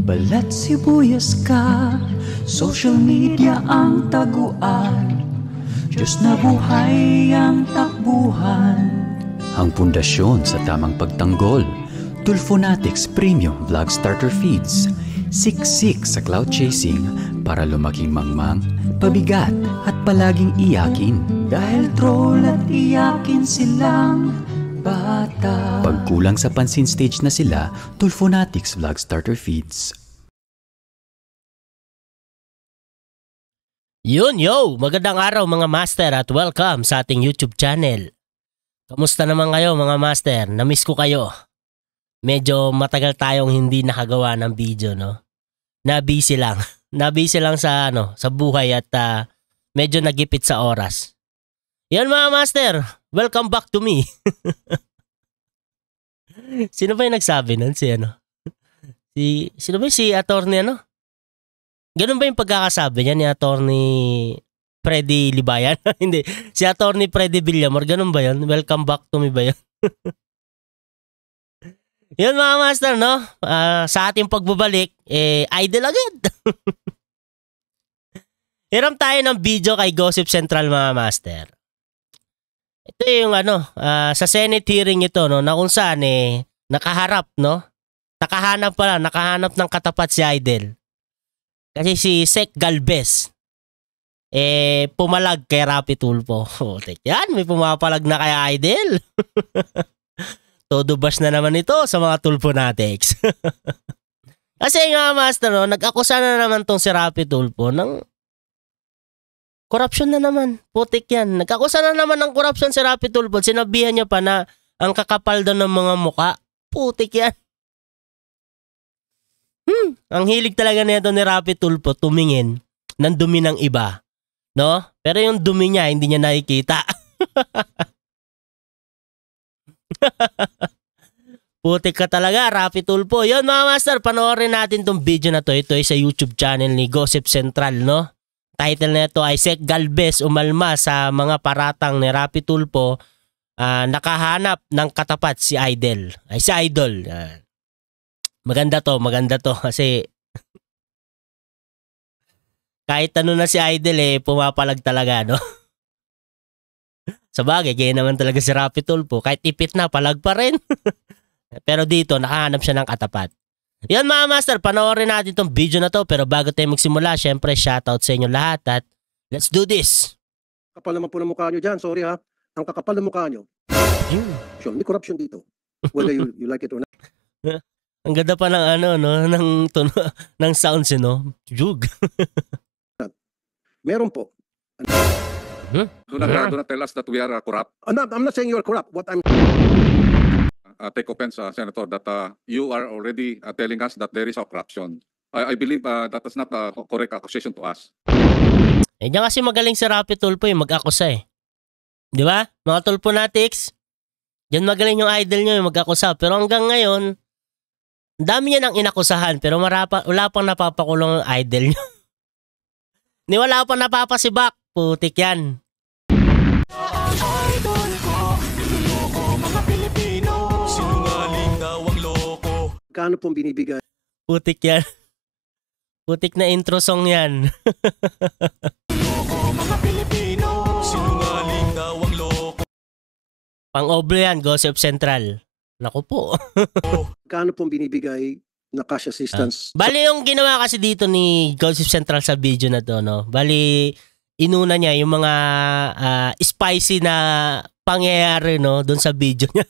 Balat sibuyas ka, social media ang taguan, Diyos na buhay ang takbuhan. Ang pundasyon sa tamang pagtanggol, Tulfonatics Premium Vlog Starter Feeds. Siksik sa cloud chasing para lumaking mangmang, pabigat at palaging iyakin. Dahil troll at iyakin silang bata. Pagkulang sa pansin stage na sila, Tulfonatics Vlog Starter Feeds. Yo! Magandang araw mga master at welcome sa ating YouTube channel. Kamusta naman kayo mga master? Namiss ko kayo. Medyo matagal tayong hindi nakagawa ng video, no? Busy lang. Busy lang sa sa buhay at medyo nagipit sa oras. Yan mga master, welcome back to me. Sino ba yung nagsabi nun? Sino ba si attorney Ganun ba yung pagkakasabi niya ni attorney Freddy Libayan? Hindi, si attorney Freddy Villamor, ganun ba yun? Welcome back to me ba yun? Yun mga master, no? Sa ating pagbabalik, idol agad. Hiram tayo ng video kay Gossip Central mga master. Ito yung sa Senate hearing ito, no? Na kung saan nakaharap, no? Nakahanap ng katapat si Idol. Kasi si Sec Galvez, pumalag kay Rapi Tulfo. Yan, may pumapalag na kay Idol. Todo bash na naman ito sa mga Tulfonatics. Kasi nga master, no, nag-akusa na naman tong si Rapi Tulfo ng korupsyon na naman. Putik yan. Nag-akusa na naman ng korupsyon si Rapi Tulfo. Sinabihan niya pa na ang kakapal daw ng mga muka. Putik yan. Ang hilig talaga nito ni Rapi Tulfo tumingin ng dumi ng iba, no? Pero yung dumi niya hindi niya nakikita. Putik ka talaga, Rapi Tulfo. Yun mga master, panoorin natin tong video na to. Ito ay sa YouTube channel ni Gossip Central, no? Title na ito ay Sec Galvez umalma sa mga paratang ni Rapi Tulfo. Nakahanap ng katapat si Idol. Ay si Idol. Maganda to kasi kahit na si Idol pumapalag talaga, no? Sa bagay, kaya naman talaga si Rapi Tulfo. Kahit ipit na, palag pa rin. Pero dito, nakahanap siya ng katapat. Yan mga master, panoorin natin tong video na to. Pero bago tayo magsimula, syempre shoutout sa inyo lahat at let's do this. Kapal naman po ng mukha nyo dyan, sorry ha. Ang kakapal ng mukha nyo. Sure, may corruption dito. Whether you like it or not. Ang ganda pa ng ng sounds, Jug. Meron po. Do not tell us that we are corrupt. I'm not saying you're corrupt. What I'm Take offense, Senator, that you are already telling us that there is a corruption. I believe that is not a correct accusation to us. Diyan kasi magaling si Rapi Tulfo mag-akusa Di ba? Mga Tulfonatics, diyan magaling yung idol nyo mag-akusa. Pero hanggang ngayon, dami niya nang inakusahan pero wala pang napapakulong ang idol nyo. Ni wala pang napapasibak. Putik yan. Kano pong binibigay? Putik yan. Putik na intro song yan. Pang-oble yan, Gossip Central. Naku po. Kano pong binibigay na cash assistance? Bali yung ginawa kasi dito ni Gossip Central sa video na to, no? Bali, inuna niya yung mga spicy na pangyayari, no? Doon sa video niya.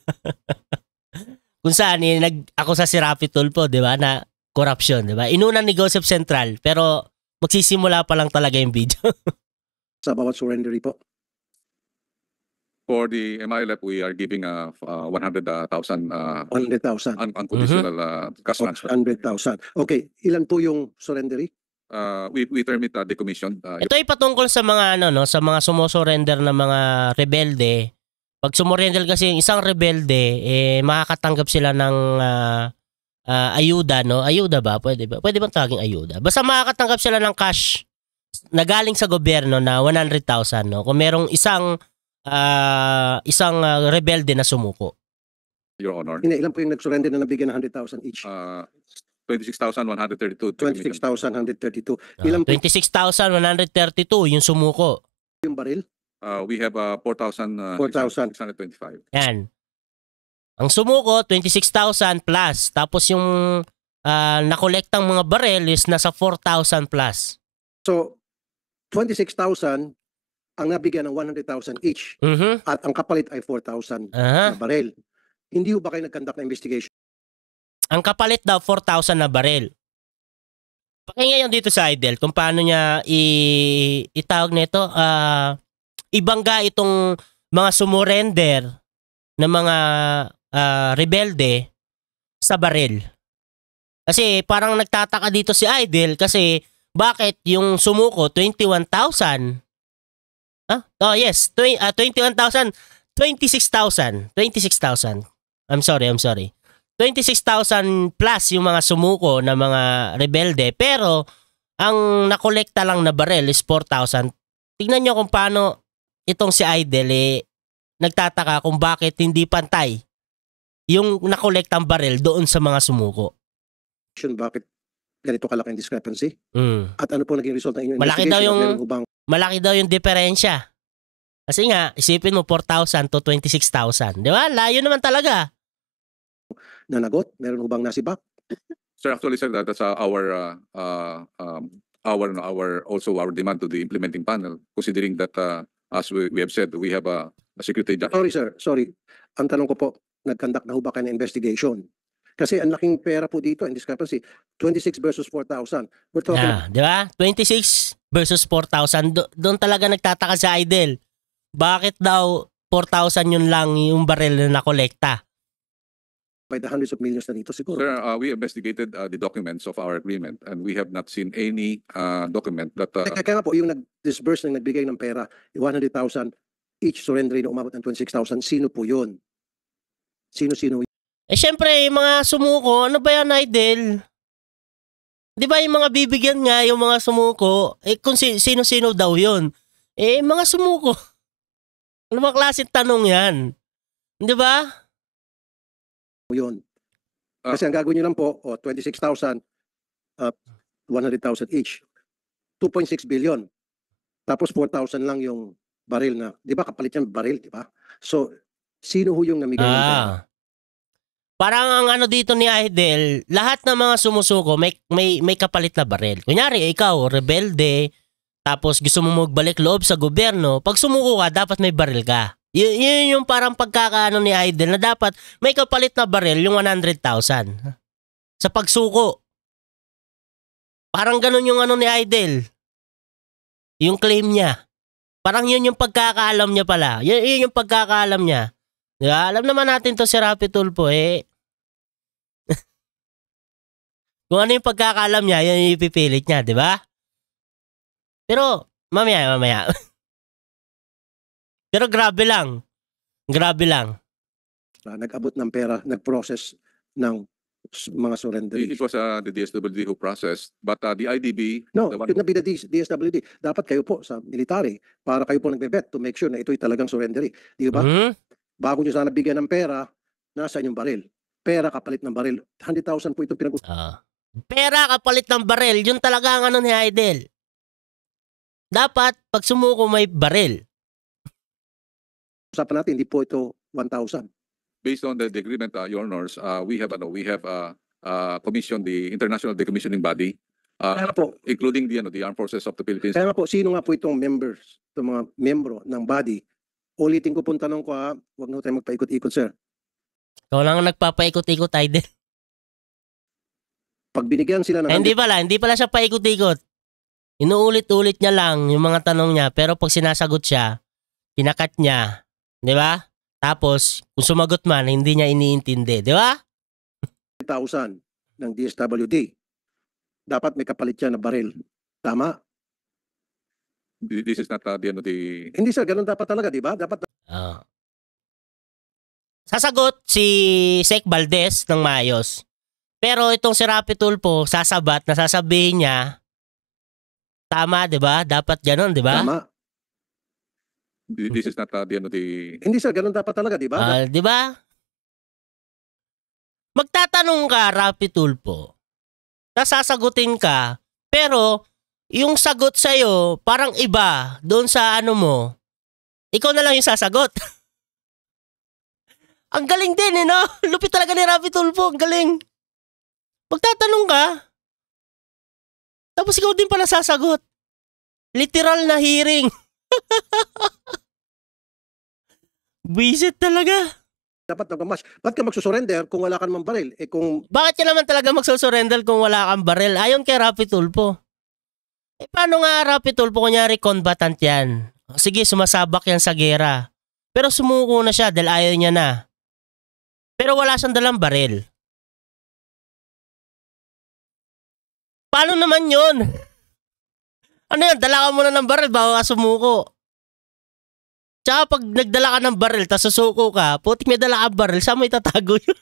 Kung saan, nag-akusa si Rapi Tulfo, di ba? Na corruption, di ba? Inuna ni Gossip Central, pero magsisimula pa lang talaga yung video. Sa bawat surrendery po? For the MILF, we are giving 100,000 100,000. unconditional cash transfer. 100,000. Okay, ilan po yung surrendery? We term it decommission. Ito ay patungkol sa mga sa mga sumusurrender na mga rebelde. Pag sumurrender kasi yung isang rebelde, makakatanggap sila ng ayuda, no? Ayuda ba? Pwede ba? Pwede bang tawaging ayuda? Basta makakatanggap sila ng cash na galing sa gobyerno na 100,000, no? Kung merong isang rebelde na sumuko. Your Honor. Ilan po yung nag-surrender na nabigyan ng 100,000 each? 26,132. 26,132. Ilan po 26,132 yung sumuko. yung baril? We have 4,625. Yan. Ang sumuko, 26,000 plus. Tapos yung nakolektang mga barel is nasa 4,000 plus. So, 26,000 ang nabigyan ng 100,000 each. Mhm. At ang kapalit ay 4,000 Aha. na baril. Hindi ho ba kayo nag-conduct na investigation? Ang kapalit daw 4,000 na barel. Pakinggan yan dito sa Idol kung paano niya itawag nito, ibangga itong mga sumurrender na mga rebelde sa baril. Kasi parang nagtataka dito si Idol kasi bakit yung sumuko 21,000? Oh yes, 21,000, 26,000. I'm sorry. 26,000 plus yung mga sumuko na mga rebelde pero ang nakolekta lang na barel is 4,000. Tingnan nyo kung paano itong si Idol nagtataka kung bakit hindi pantay yung nakolektang barel doon sa mga sumuko. Bakit ganito kalaking discrepancy? Mm. At ano po naging result ng inyong Malaki daw investigation? yung- Meron ho bang Malaki daw yung diferensya. Kasi nga, isipin mo 4,000 to 26,000. Di ba? Layo naman talaga. nanagot? Meron ho bang nasibak? Sir, actually, sir, that's our also our demand to the implementing panel, considering that as we have said, we have a security judge. Sorry sir, sorry. Ang tanong ko po, nag-conduct na ho ba kayo ng investigation? Kasi ang laking pera po dito, in discrepancy, 26 versus 4,000. We're talking Di ba? 26 versus 4,000. Doon talaga nagtataka si Idol. Bakit daw 4,000 yun lang yung baril na nakolekta? by the hundreds of millions na dito siguro. Sir, we investigated the documents of our agreement, and we have not seen any document that Kaya nga po, yung nag-disburse ng nagbigay ng pera, yung 100,000, each surrendering na umabot ng 26,000, sino po yun? Sino-sino? Syempre, yung mga sumuko, ano ba yan, Idol? Di ba yung mga bibigyan nga, yung mga sumuko, kung sino-sino daw yun? Mga sumuko. Ano ba klaseng tanong yan? Di ba? Yun. Kasi ang gagawin nyo lang po, 26,000, 100,000 each. 2.6 billion. Tapos 4,000 lang yung baril na, di ba kapalit yan baril, di ba? So, sino ho yung namigay ng pera? Parang ang ano dito ni Idol, lahat ng mga sumusuko may kapalit na baril. Kunyari, ikaw, rebelde, tapos gusto mo magbalik loob sa gobyerno, pag sumuko ka, dapat may baril ka. Yun yung parang pagkakaano ni Idol na dapat may kapalit na baril yung 100,000 sa pagsuko. Parang ganun yung ano ni Idol. Yung claim niya. Parang yun yung pagkakaalam niya pala. Yun yung pagkakaalam niya. Diba? Alam naman natin to si Rapi Tulfo kung ano yung pagkakaalam niya, yun yung ipipilit niya, di ba? Pero, mamaya. Pero grabe lang. Nag-abot ng pera, nag-process ng mga surrender. it was the DSWD who processed, but the IDB, No, the it one- could not be the DSWD. Dapat kayo po sa military para kayo po nagbe-vet to make sure na ito'y talagang surrender. Di ba? Bago nyo sana bigyan ng pera, nasa yung baril. Pera kapalit ng baril. 100,000 po ito Pera kapalit ng baril. Yun talaga ang ano ni Idol. Dapat, pag sumuko may baril. Usapan natin, hindi po ito 1,000. based on the agreement, Your Honors, we have commissioned the international decommissioning body, Kaya nga po, including the Armed Forces of the Philippines. kaya nga po, sino nga po itong members, itong mga membro ng body? Ulitin ko po ang tanong ko huwag na tayo magpaikot-ikot, sir. Ikaw lang ang nagpapaikot-ikot, Idol. Pag binigyan sila ng Hindi pala siya paikot-ikot. Inuulit-ulit niya lang yung mga tanong niya, pero pag sinasagot siya, kinakat niya. Di ba? Tapos, kung sumagot man, hindi niya iniintindi. Di ba? 100,000 ng DSWD, dapat may kapalit siya na baril. Tama? This is not the end of the. Hindi sir, ganun dapat talaga, di ba? Dapat Sasagot si Sec Valdez ng maayos. Pero itong si Rapi Tulfo, sasabat na sasabihin niya, tama, di ba? Dapat ganun, di ba? tama. This is not the end of the. Hindi sir, ganun dapat talaga, di ba? Di ba? Magtatanong ka, Rapi Tulfo, sasagutin ka, pero yung sagot sa'yo, parang iba doon sa ano mo. Ikaw na lang yung sasagot. Ang galing din, no? Lupit talaga ni Rapi Tulfo. Ang galing. Magtatanong ka, tapos ikaw din pala sasagot. Literal na hearing. Visit talaga. Dapat nagmamatch. Ba't ka magsusurrender kung wala ka namang baril? Kung Bakit ka naman talaga magsusurrender kung wala kang baril? Ayon kay Rapi Tulfo. Paano nga Rapi Tulfo? Kunyari combatant yan. Sige, sumasabak yan sa gera. Pero sumuko na siya dahil ayaw niya na. Pero wala siyang dalang baril. Paano naman yun? Ano yan? Dala ka muna ng baril bago ka sumuko. Tsaka pag nagdala ka ng baril tapos susuko ka, putik may dala ka baril, saan mo itatago yun?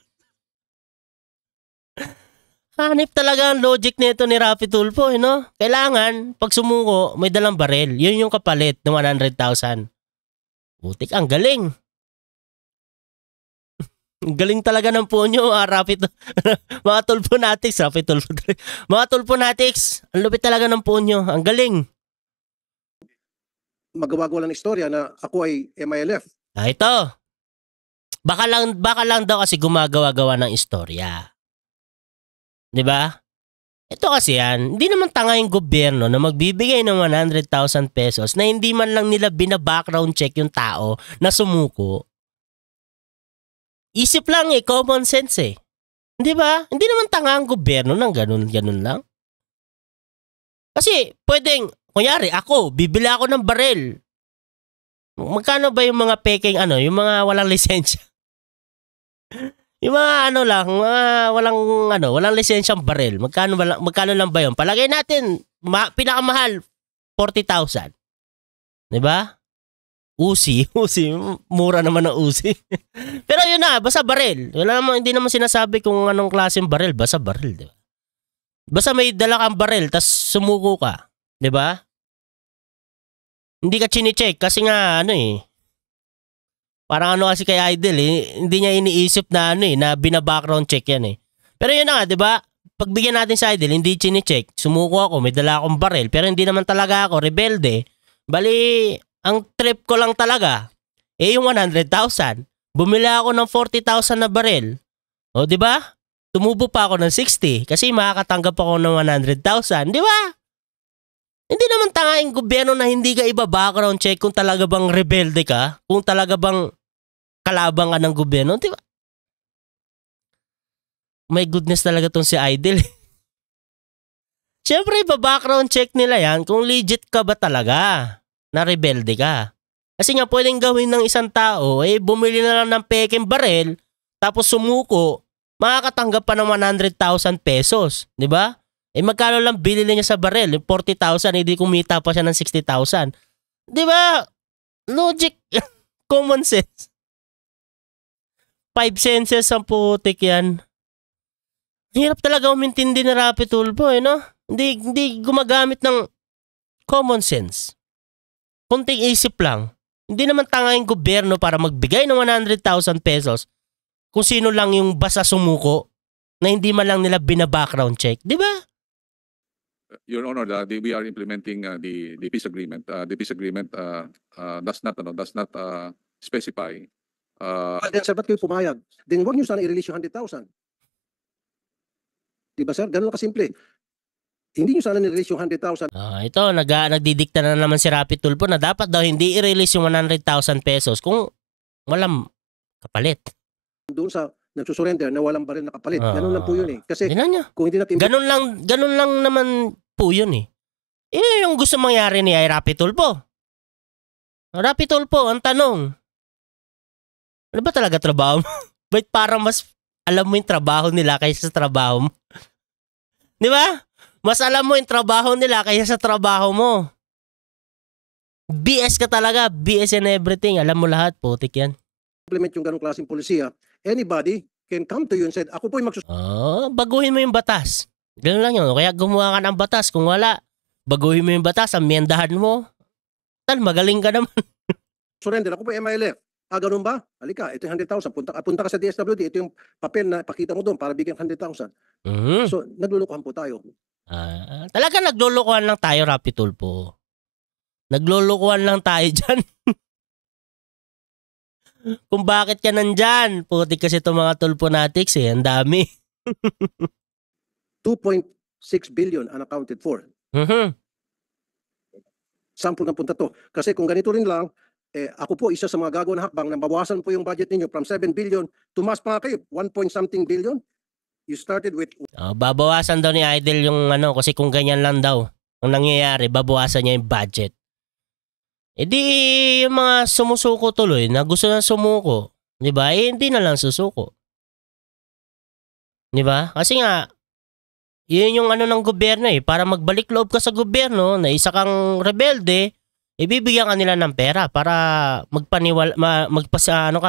Hanip talaga ang logic nito ni Rapi Tulfo, no? Kailangan, pag sumuko, may dalang baril. Yun yung kapalit ng 100,000. Putik, ang galing. Ang galing talaga ng punyo, Rapi mga Tulfonatics, Rapi Tulfo. Mga Tulfonatics, ang lupit talaga ng punyo. Ang galing. magawa ko lang ng istorya na ako ay MILF. Ito. Baka lang daw kasi gumagawa-gawa ng istorya. 'Di ba? Ito kasi yan, hindi naman tanga yung gobyerno na magbibigay ng 100,000 pesos na hindi man lang nila bina-background check yung tao na sumuko. Isip lang common sense eh. Di ba? Hindi naman tanga ang gobyerno ng ganun lang. Kasi pwedeng, kunyari ako, bibili ako ng baril. Magkano ba yung mga peking yung mga walang lisensya? Yung mga walang lisensyang baril. Magkano lang ba yun? Palagay natin, pinakamahal, 40,000. 'Di ba? Uzi, mura naman ang Uzi. Pero yun na, basta baril. Hindi naman sinasabi kung anong klaseng baril, basta baril, 'di ba? Basta may dala kang baril tas sumuko ka, 'di ba? Hindi ka chine-check kasi nga parang kasi kay Idol hindi niya iniisip na na bina-background check yan eh. Pero yun na nga, 'di ba? Pagbigyan natin sa Idol, hindi chine-check. Sumuko ako, may dala akong baril, pero hindi naman talaga ako rebelde. Bali, ang trip ko lang talaga yung 100,000. Bumili ako ng 40,000 na baril. O, 'di ba? Tumubo pa ako ng 60 kasi makakatanggap ako ng 100,000, 'di ba? Hindi naman tanga yung gobyerno na hindi ka iba-background check kung talaga bang rebelde ka, kung talaga bang kalabang ka ng gobyerno, di ba? My goodness talaga tong si Idol. Siyempre, iba-background check nila yan kung legit ka ba talaga na rebelde ka. Kasi nga pwedeng gawin ng isang tao, bumili na lang ng peking baril, tapos sumuko, makakatanggap pa ng 100,000 pesos, di ba? Magkano lang bilili niya sa baril? 40,000, hindi kumita pa siya ng 60,000. Di ba? Logic. Common sense. 5 senses ang putik yan. Hirap talaga umintindi na Rapi Tulfo, no? Hindi gumagamit ng common sense. Kunting isip lang. Hindi naman tanga yung gobyerno para magbigay ng 100,000 pesos kung sino lang yung basta sumuko na hindi man lang nila bina-background check. Di ba? Your Honor, we are implementing the peace agreement. The peace agreement does not specify. Then sir, ba't kayo pumayag? Then huwag nyo sana i-release yung 100,000. Diba sir? Ganun kasimple. Hindi nyo sana ni-release yung 100,000. Ito, nagdidikta na naman si Rapi Tulfo na dapat daw hindi i-release yung 100,000 pesos kung walang kapalit. Doon sa nagsusurrender na walang baril na kapalit. Ganun lang po yun eh. Kasi kung hindi natin... Ganun lang naman po yun eh. Yung gusto mangyari ni Rapi Tulfo. Rapi Tulfo, ang tanong, ano ba talaga trabaho mo? Ba't parang mas alam mo yung trabaho nila kaysa sa trabaho mo? Di ba? Mas alam mo yung trabaho nila kaysa sa trabaho mo. BS ka talaga. BS and everything. Alam mo lahat. Putik yan. Implement yung ganung klaseng polisiya, anybody can come to you and said, ako po yung baguhin mo yung batas. Ganun lang yun. Kaya gumawa ka ng batas. Kung wala, baguhin mo yung batas, amyendahan mo. Magaling ka naman. surrender. Ako po MILF. Ganun ba? Halika, ito yung 100,000. Punta ka sa DSWD, ito yung papel na pakita mo doon para bigyan 100,000. So, naglulukuhan po tayo. Talaga naglulukuhan lang tayo, Rapi Tulfo. Naglulukuhan lang tayo dyan. Kung bakit ka nandyan. Puti kasi itong mga Tulfonatics eh. Ang dami. 2.6 billion unaccounted for. Sample na punta to. Kasi kung ganito rin lang, ako po isa sa mga gagawa na hakbang na bawasan po yung budget ninyo from 7 billion, tumas pa kayo, 1 point something billion. You started with... babawasan daw ni Idol yung kasi kung ganyan lang daw ang nangyayari, babawasan niya yung budget. Di yung mga sumusuko tuloy na gusto na sumuko, di ba? Hindi na lang susuko. Di ba? Kasi nga, yun yung ng gobyerno para magbalik loob ka sa gobyerno na isa kang rebelde, ibibigyan ka nila ng pera para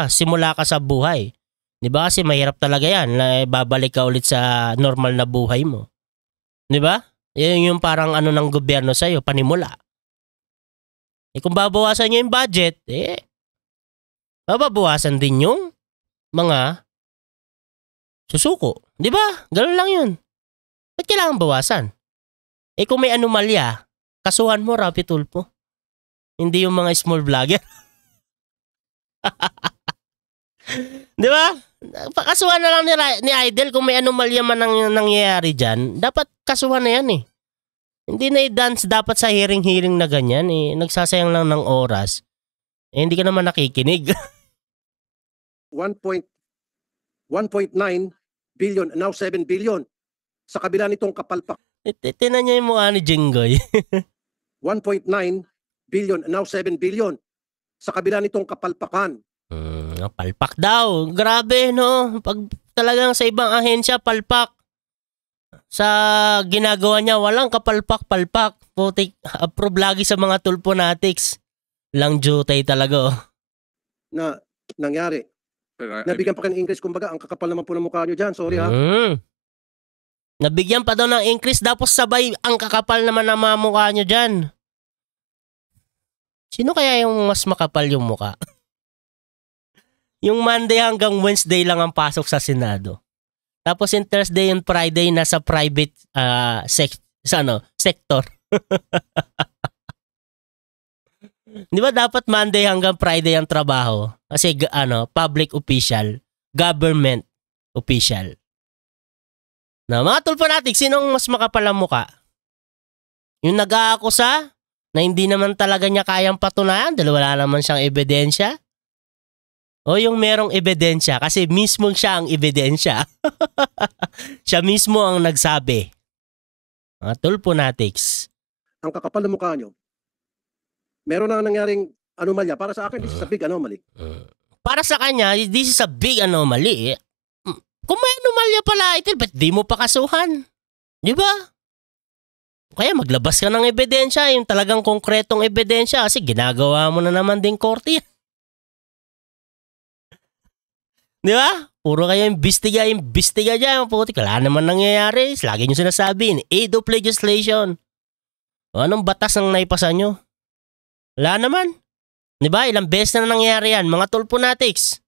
simula ka sa buhay. Di ba? Kasi mahirap talaga yan na babalik ka ulit sa normal na buhay mo. Di ba? Yun yung parang ng gobyerno sa'yo, panimula. Kung babawasan nyo yung budget, babawasan din yung mga susuko. Di ba? Ganun lang yun. Ba't kailangan bawasan? Kung may anomalya, kasuhan mo, Rapi Tulfo. Hindi yung mga small vlogger. Di ba? Kasuhan na lang ni Idol kung may anomalya man nangyayari dyan. Dapat kasuhan na yan Hindi na i-dance dapat sa hearing na ganyan Nagsasayang lang ng oras. Hindi ka naman nakikinig. 1.9 billion, now 7 billion. Sa kabila nitong kapalpak. Tinan niya yung mukha ni Jinggoy. 1.9 billion, now 7 billion. Sa kabila nitong kapalpakan. Palpak daw. Grabe, no? Pag talagang sa ibang ahensya, palpak. Sa ginagawa niya, walang kapalpak-palpak. Putik, approve lagi sa mga Tulfonatics. Lang jutay talaga, Na nangyari. Nabigyan pa kayo ng increase, kumbaga, ang kakapal naman po ng mukha nyo dyan. Sorry ha. Nabigyan pa daw ng increase, tapos sabay ang kakapal naman ng mga mukha nyo dyan. Sino kaya yung mas makapal yung mukha? Yung Monday hanggang Wednesday lang ang pasok sa Senado. Tapos yung Thursday and Friday nasa private sector. Di ba dapat Monday hanggang Friday ang trabaho? Kasi public official, government official. Na mga Tulfonatics, sinong mas makapal ang mukha? Yung nag-aakusa na hindi naman talaga niya kayang patunayan dahil wala naman siyang ebidensya? O yung merong ebidensya kasi mismo siya ang ebidensya. Siya mismo ang nagsabi. Mga Tulfonatics. Ang kakapal ng mukha nyo, meron na nangyaring anomalya. Para sa akin, this is a big anomaly. Para sa kanya, this is a big anomaly. Kung may anomalya pala, ba't di mo pa kasuhan? Di ba? Kaya maglabas ka ng ebidensya, yung talagang konkretong ebidensya kasi ginagawa mo na naman din korte. Di ba? Puro kayo imbestiga dyan. Puti, wala naman nangyayari. Lagi nyo sinasabi, in aid of legislation. O anong batas ang naipasa nyo? Wala naman. Di ba? Ilang beses na nangyayari yan, mga Tulfonatics.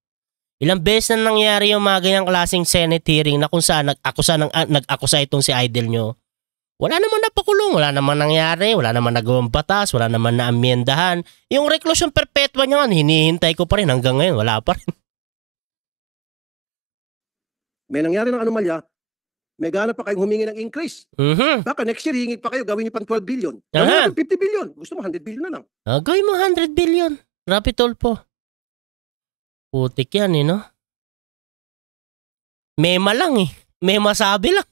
Ilang beses na nangyayari yung mga ganyang klaseng Senate hearing na kung saan nag-akusa itong si Idol nyo. Wala naman napakulong, wala naman nangyari, wala naman nagawang batas, wala naman naamyendahan. Yung reclusion perpetua nyo, hinihintay ko pa rin hanggang ngayon, wala pa rin. May nangyari ng anomalya, may gana pa kayong humingi ng increase. Baka next year, hingi pa kayo, gawin niyo pang 12 billion. Gawin 50 billion. Gusto mo 100 billion na lang. Gawin mo 100 billion. Rapi Tulfo. Putik yan no? Mema lang May masabi lang.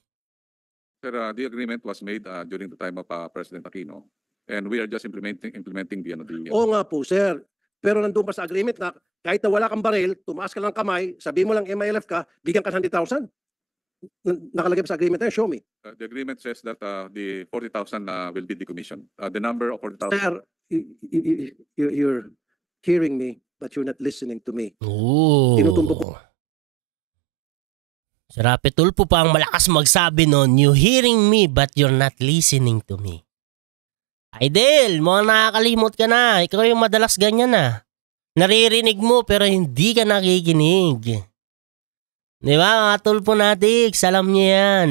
Sir, the agreement was made during the time of President Aquino. And we are just implementing the... Oo nga po, sir. Pero nandun pa sa agreement na kahit na wala kang baril, tumaas ka lang kamay, sabi mo lang MILF ka, bigyan ka 100,000. Nakalagay pa sa agreement na yun, show me. The agreement says that the 40,000 will be decommissioned. The number of 40,000... Sir, you're hearing me, but you're not listening to me. Tinutumbok ko. Si Rapi Tulfo pa ang malakas magsabi nun, you hearing me, but you're not listening to me. Idol, mukhang nakakalimot ka na. Ikaw yung madalas ganyan Naririnig mo pero hindi ka nakikinig. Di ba, mga tulponatics, alam niyo yan.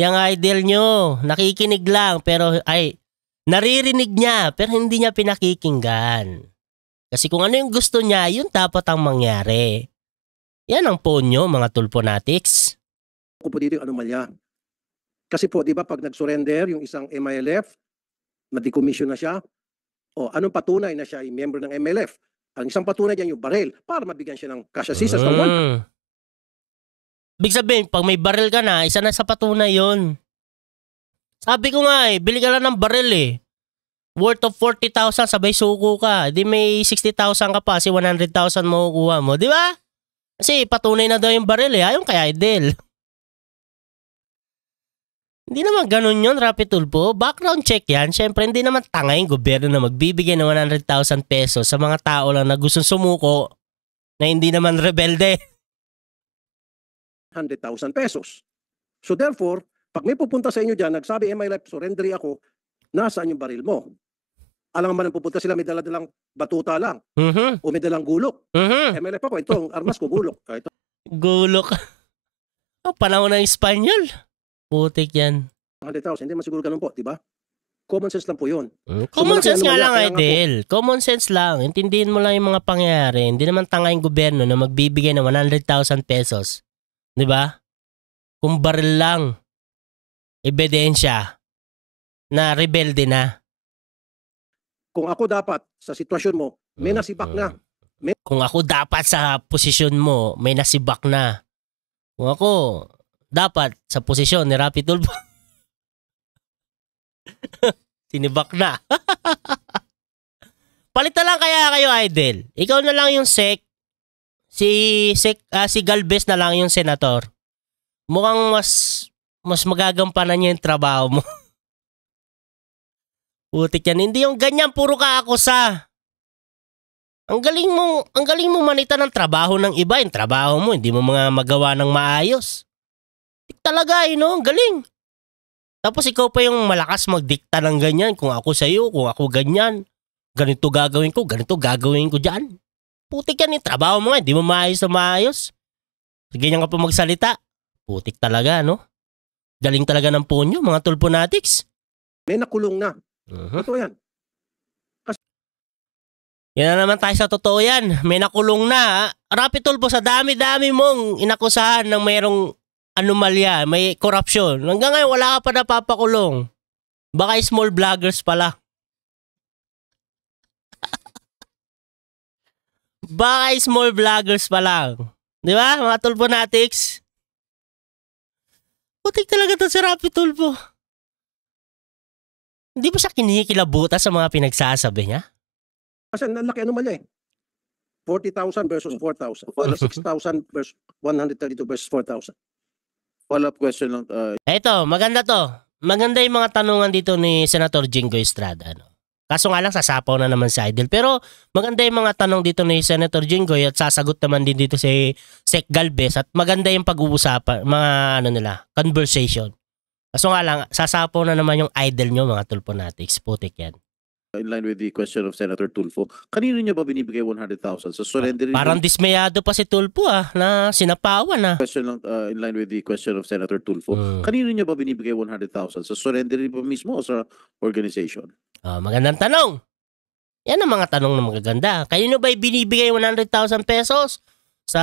Yung idol nyo, nakikinig lang pero naririnig niya pero hindi niya pinakikinggan. Kasi kung ano yung gusto niya, yun dapat ang mangyari. Yan ang ponyo, mga tulponatics. Kung po dito yung anomalya. Kasi po, di ba, pag nag-surrender yung isang MILF, na-decommission na siya, anong patunay na siya ay member ng MLF? Ang isang patunay diyan yung baril para mabigyan siya ng cash assistance ng 1. Ibig sabihin, pag may baril ka na, isa na sa patunay yun. Sabi ko nga bili ka lang ng baril Worth of 40,000, sabay suko ka. Di may 60,000 ka pa, kasi 100,000 makukuha mo. Di ba? Kasi patunay na daw yung baril Ayon kay Idol. Hindi naman ganun yun, Rapi Tulfo. Background check yan. Siyempre, hindi naman tanga yung gobyerno na magbibigay ng 100,000 pesos sa mga tao lang na gustong sumuko na hindi naman rebelde. 100,000 pesos. So therefore, pag may pupunta sa inyo dyan, nagsabi, MILF, surrendery ako, nasaan yung baril mo? Alam naman ang pupunta sila, may dala-dalang batuta lang. O may dalang gulok. MILF ako, ito, ang armas ko, gulok. Ito. Gulok. Panahon ng Espanyol. Putik yan. 100,000, hindi man siguro ganun po, di ba? Common sense lang po yun. Common sense nga lang, Idol. Common sense lang. Intindihin mo lang yung mga pangyayari. Hindi naman tanga yung gobyerno na magbibigay ng 100,000 pesos. Di ba? Kung baril lang, ebidensya na rebelde na. Kung ako dapat sa sitwasyon mo, may nasibak na. Kung ako dapat sa posisyon mo, may nasibak na. Kung ako dapat sa posisyon ni Rapi Tulfo, sinibak na. Palitan lang kaya kayo, Idol. Ikaw na lang yung sec. Si Galvez na lang yung senator. Mukhang mas magagampanan niya yung trabaho mo. Putik yan. Hindi yung ganyan, puro ka akusa. Ang galing mo manita ng trabaho ng iba. Yung trabaho mo, hindi mo mga magawa ng maayos. Talaga, ang galing. Tapos ikaw pa yung malakas magdikta ng ganyan. Kung ako sa'yo, kung ako ganyan, ganito gagawin ko dyan. Putik yan yung trabaho mo nga, hindi mo maayos na maayos. Ganyan ka pa magsalita. Putik talaga, no? Galing talaga ng ponyo, mga tulponatics. May nakulong na. Ito yan. Yan na naman tayo sa totoo yan. May nakulong na. Rapi Tulfo, sa dami-dami mong inakusahan ng mayroong anomalya, may korupsyon. Hanggang ngayon, wala ka pa napapakulong. Baka small vloggers pala. Baka small vloggers pa lang. Di ba, mga tulponatics? Putik talaga to si Rapi Tulfo. Hindi ba siya kinikilabutan sa mga pinagsasabi niya? Kasi nalaki anomalya 40,000 versus 4,000. 6,000 versus 132 versus 4,000. Follow-up question lang. Ito, maganda to. Maganda yung mga tanungan dito ni Senator Jinggoy Estrada. Kaso nga lang, sasapaw na naman si Idol. Pero maganda yung mga tanong dito ni Senator Jinggoy at sasagot naman din dito si Sec Galvez at maganda yung pag-uusapan, mga conversation. Kaso nga lang, sasapaw na naman yung idol nyo, mga tulponatics. Putik yan. In line with the question of Senator Tulfo, kanino niya ba binibigay 100,000? So surrender. Parang dismayado pa si Tulfo na sinapawan na. Question lang, in line with the question of Senator Tulfo, kanino niya ba binibigay 100,000? So surrender ba mismo o sa organization? Magandang tanong. Yan ang mga tanong na magaganda. Kanino ba binibigay 100,000 pesos? Sa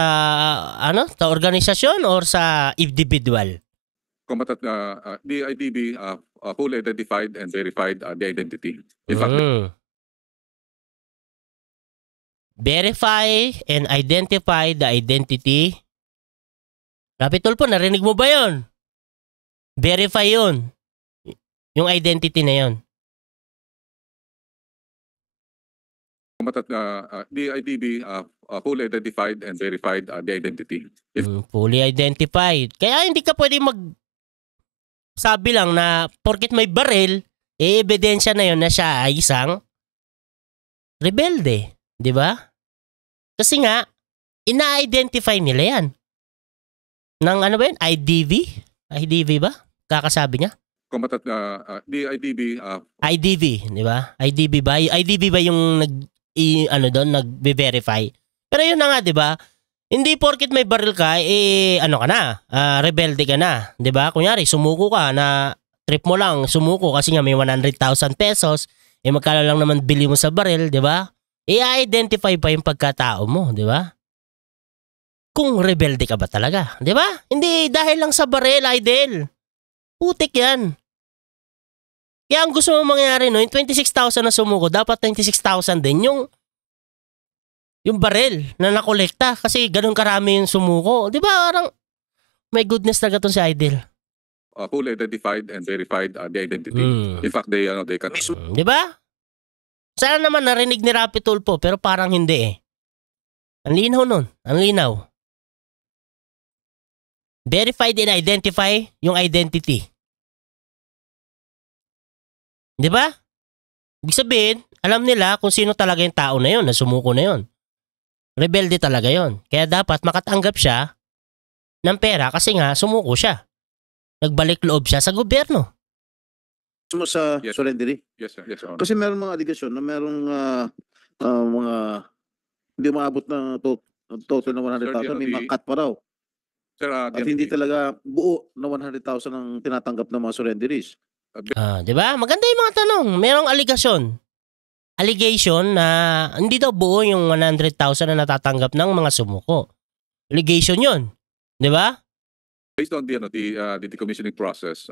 sa organisasyon or sa individual? Combatant, the IDB fully identified and verified the identity. In fact, verify and identify the identity. Rapi Tulfo, narinig mo ba yun? Verify yun. Yung identity na yun. combatant, the IDB fully identified and verified the identity. Fully identified. Kaya hindi ka pwede sabi lang na porket may baril, ebidensya na yon na siya ay isang rebelde. Di ba? Kasi nga, ina-identify nila yan. Ng ano ba yun? IDV? IDV ba? Kakasabi niya? Combatant, the IDB... IDV, di ba? IDV ba? IDV ba yung ano doon, nagbe-verify. Pero yun na nga, 'di ba? Hindi porket may baril ka, ano ka na, rebelde ka na, 'di ba? Kunyari, sumuko ka na trip mo lang, sumuko kasi nga may 100,000 pesos, magkano lang naman bili mo sa baril, 'di ba? I-identify pa yung pagkatao mo, 'di ba? Kung rebelde ka ba talaga, 'di ba? Hindi dahil lang sa baril, idol. Putik 'yan. Kaya ang gusto mo mangyari no, yung 26,000 na sumuko, dapat 26,000 din yung baril na nakolekta kasi ganun karami yung sumuko. 'Di ba? Parang may goodness talaga tong si Idol. Fully identified and verified the identity. In fact, they can. 'Di ba? Sana naman narinig ni Rapi Tulfo pero parang hindi eh. Ang linaw nun. Ang linaw. Verified and identify yung identity. 'Di ba? Ibig sabihin, alam nila kung sino talaga yung tao na yon, na sumuko na yon. Rebelde talaga yon. Kaya dapat makatanggap siya ng pera kasi nga sumuko siya. Nagbalik loob siya sa gobyerno. Mo sa Yes. surrendery? Yes, sir. Yes, Your Honor. Kasi meron mga aligasyon na merong mga hindi maabot na total na 100,000, may Sir, mga cut pa raw. Sir, At hindi talaga buo na 100,000 ang tinatanggap ng mga surrenderies. 'Di ba? Maganda yung mga tanong. Merong allegation na hindi daw buo yung 100,000 na natatanggap ng mga sumuko. Allegation 'yon. 'Di ba? based on the decommissioning process,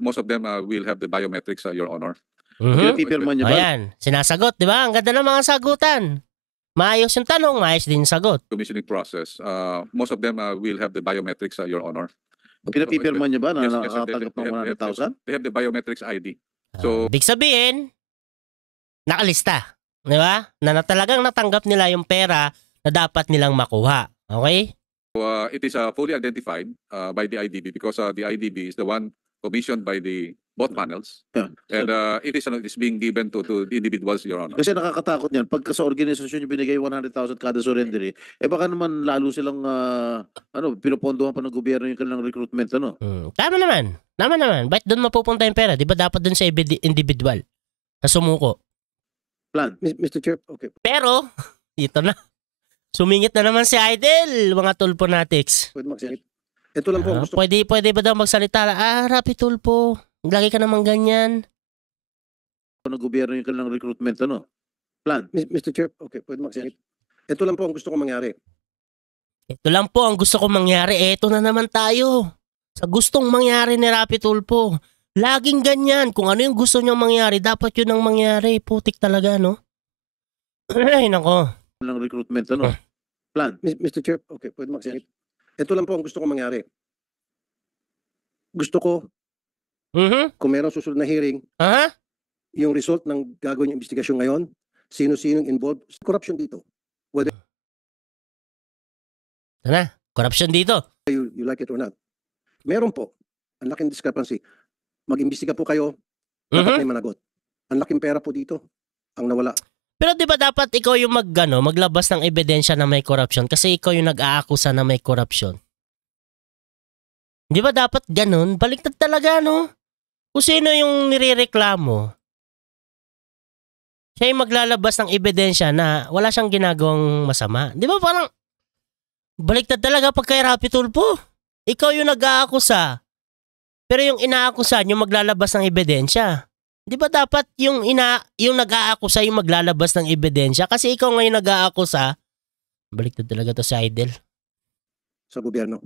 most of them will have the biometrics, Your Honor. Pinapipirma niya ba? Ayan, sinasagot, 'di ba? Ang ganda ng mga sagutan. Maayos yung tanong, maayos din yung sagot. Commissioning process, most of them will have the biometrics, Your Honor. Pinapipirma niya ba na Yes, yes, sir. nakatanggap ng 100,000? They have the biometrics ID. So, Big sabihin, nakalista. 'Di ba? Na talagang natanggap nila yung pera na dapat nilang makuha. Okay? it is fully identified by the IDB because the IDB is the one commissioned by the both panels, Yeah. and it is being given to the individuals, Your Honor. Kasi nakakatakot niyan. Pagka sa organisasyon yung binigay 100,000 kada surrendery, baka naman lalo silang pinupondohan pa ng gobyerno yung kanilang recruitment, ano? Tama naman. Tama naman. Ba't doon mapupunta yung pera? Di ba dapat doon sa individual? Sa sumuko. Plan. Mr. Chair, okay. Pero, ito na. Sumingit na naman si Idol, mga Tulfonatics. Pwede magsigit. Ito lang po ang gusto Pwede ba daw magsalita? Rapi Tulfo, lagi ka naman ganyan. Ng gobyerno yung kanilang recruitment, ano? Plan. Mr. Chair, okay, pwede magsigit. Ito lang po ang gusto ko mangyari. Ito lang po ang gusto kong mangyari. Eto na naman tayo. Sa gustong mangyari ni Rapi Tulfo. Laging ganyan. Kung ano yung gusto niyang mangyari, dapat yun ang mangyari. Putik talaga, no? Ay, nako. Ng recruitment, ano? Plan. Mr. Chair, okay, pwede magsigit. Ito lang po ang gusto ko mangyari. Gusto ko, kung meron susunod na hearing, Aha? yung result ng gagawin yung investigasyon ngayon, sino-sinong involved sa corruption dito. Sana, corruption dito. You like it or not. Meron po. Ang laking discrepancy. Mag-imbestiga po kayo, dapat may managot. Ang laking pera po dito, ang nawala. Pero 'di ba dapat ikaw yung maglabas ng ebidensya na may corruption kasi ikaw yung nag-aakusa na may corruption. 'Di ba dapat ganun? Baliktad talaga, no? Kung sino yung nirereklamo, siya yung maglalabas ng ebidensya na wala siyang ginagawang masama. 'Di ba parang baliktad talaga pag kay Rapi Tulfo? Ikaw yung nag-aakusa. Pero yung inaakusan yung maglalabas ng ebidensya. Di ba dapat yung nag-aakusa yung maglalabas ng ebidensya? Kasi ikaw ngayon nag-aakusa, baliktad talaga to sa Idol. Sa gobyerno.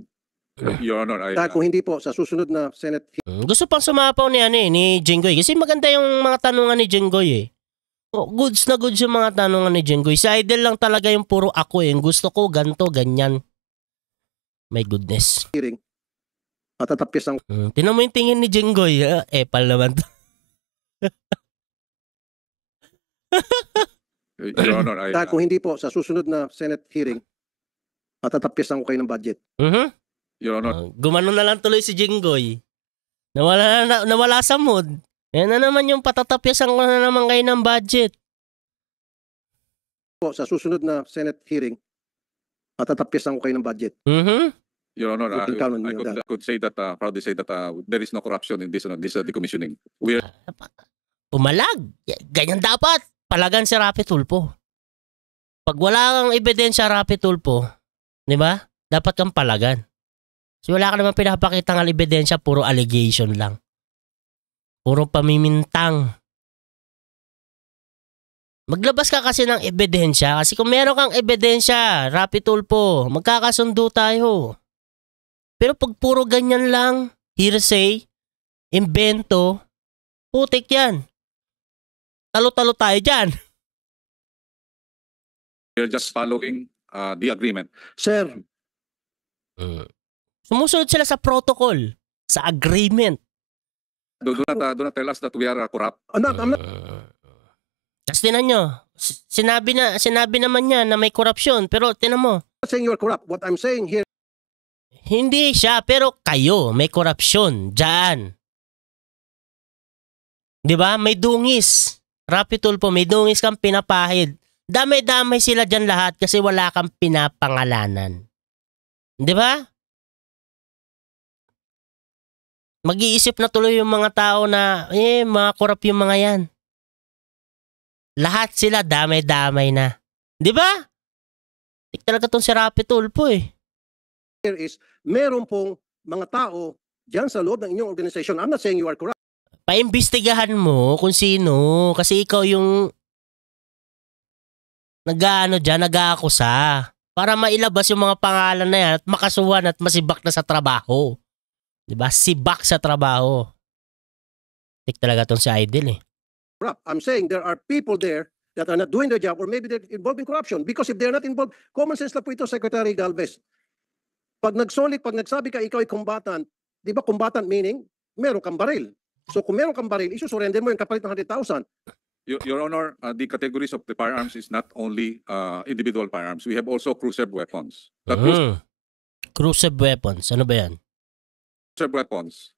Your Honor, Dahil kung hindi po, sa susunod na Senate Gusto pang sumapaw ni Jinggoy. Kasi maganda yung mga tanungan ni Jinggoy eh. Goods na goods yung mga tanungan ni Jinggoy. Si Idol lang talaga yung puro ako eh. Gusto ko ganto, ganyan. My goodness. hearing, matatapis ang Tinan mo yung tingin ni Jinggoy. Epal naman to. Your Honor, dahil kung hindi po, sa susunod na Senate hearing, matatapis ko kayo ng budget. Your Honor, Gumano na lang tuloy si Jinggoy. Nawala sa mood. Yan na naman yung patatapyasan ko na naman kayo ng budget. Po, sa susunod na Senate hearing, matatapis ko kayo ng budget. Your Honor, You can count on me on I could say that, proudly say that there is no corruption in this decommissioning. We are Pumalag. Ganyan dapat. Palagan si Rapi Tulfo. Pag wala kang ebidensya, Rapi Tulfo, di ba? Dapat kang palagan. So wala ka naman pinapakita ng ebidensya, puro allegation lang. Puro pamimintang. Maglabas ka kasi ng ebidensya kasi kung meron kang ebidensya, Rapi Tulfo, magkakasundo tayo. Pero pag puro ganyan lang, hearsay, invento, putik yan. Talo-talo tayo dyan. We're just following the agreement. Sir, Sumusunod sila sa protocol, sa agreement. Do not tell us that we are corrupt. I'm not Tapos tinan nyo, sinabi naman niya na may korupsyon, pero tinan mo, saying you're corrupt. What I'm saying here, hindi siya, pero kayo, may korupsyon, dyan. Di ba? May dungis. Rapi Tulfo, may dungis kang pinapahid. Damay-damay sila dyan lahat kasi wala kang pinapangalanan. Di ba? Mag-iisip na tuloy yung mga tao na, mga korap yung mga yan. Lahat sila damay-damay na. Di ba? Tik talaga tong si Rapi Tulfo eh. here is, meron pong mga tao dyan sa loob ng inyong organization. I'm not saying you are corrupt. Paimbestigahan mo kung sino. Kasi ikaw yung nag-aakusa. Para mailabas yung mga pangalan na yan at makasuhan at masibak na sa trabaho. Diba? Sibak sa trabaho. Tik talaga tong si Idol eh. Corrupt. I'm saying there are people there that are not doing their job or maybe they're involved in corruption. Because if they're not involved, common sense lang po ito, Secretary Galvez. Pag nagsabi ka ikaw ay combatant, di ba combatant meaning meron kang baril. So kung meron kang baril, isusurrender mo yung kapalit ng 100,000. Your Honor, the categories of the firearms is not only individual firearms. We have also cruiser weapons. The Cruiser weapons. Ano ba yan? cruiser weapons,